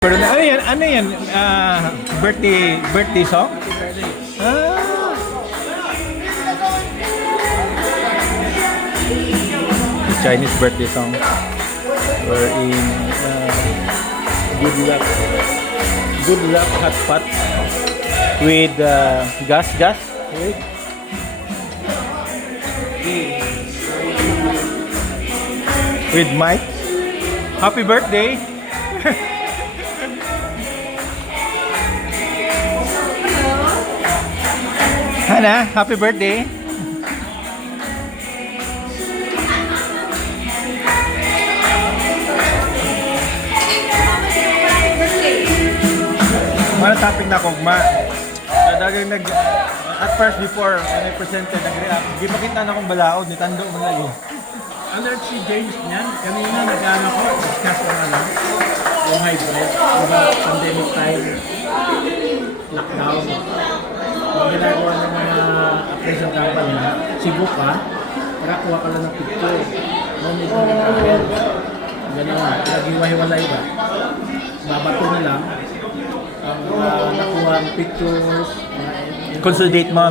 Pero ano yan? Ano yan? Birthday song? Ah. Chinese birthday song. We're in good luck. Good luck hot pot with gas. Wait. With Mike. Happy birthday. Hana, happy birthday. Mga topic na kugma. Dagang at first before when I presented nag-react, di makita na akong balaod ni Tando man lagi. Alert si James niyan. Kanina nag-ano ko, discuss ko na lang. Yung hybrid. Diba, pandemic time, lockdown. Yung ginagawa ng mga appraisal company, Cebu pa, nakakuha ka lang ng picture. No need mo nag-ahead. Gano'n, nag-iwahiwalay ba? Babato na lang. Ang nakuha ang pictures, Consolidate mo.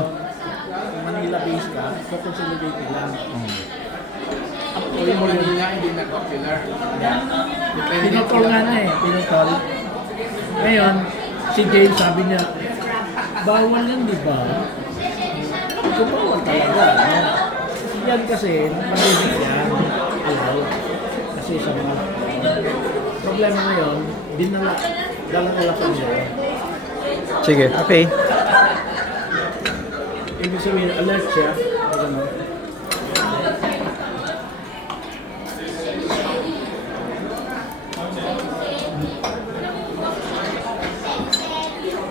Manila base ka, so consolidate lang. Yung Manila hindi na popular. Pinotol nga na eh, pinotol. Ngayon, si James sabi niya, bawal yan di ba? Ito bawal talaga. No? Yan kasi, maliit yan, allowed. Kasi sa mga problema ngayon, dalang-alapan niya. Sige, okay. Ibig sabihin, alert siya. Ano?